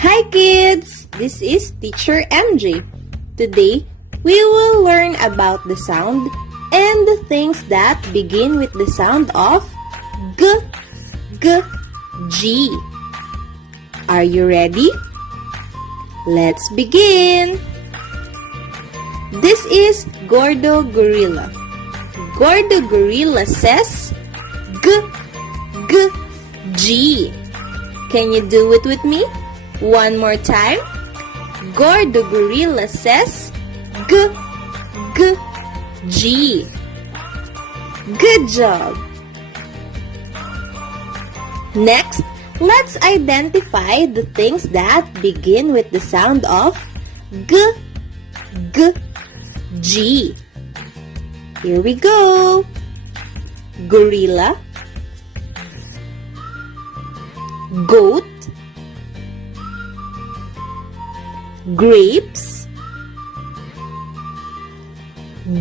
Hi kids! This is Teacher MJ. Today, we will learn about the sound and the things that begin with the sound of G, G, G. Are you ready? Let's begin! This is Gordo Gorilla. Gordo Gorilla says G, G, G. Can you do it with me? One more time. Gordo Gorilla says G, G, G. Good job! Next, let's identify the things that begin with the sound of G, G, G. Here we go. Gorilla, goat, grapes,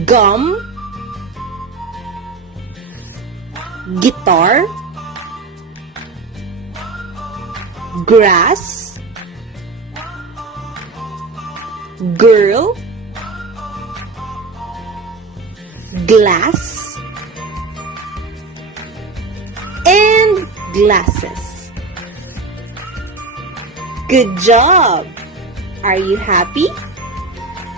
gum, guitar, grass, girl, glass, and glasses. Good job! Are you happy?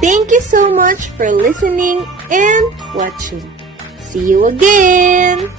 Thank you so much for listening and watching. See you again!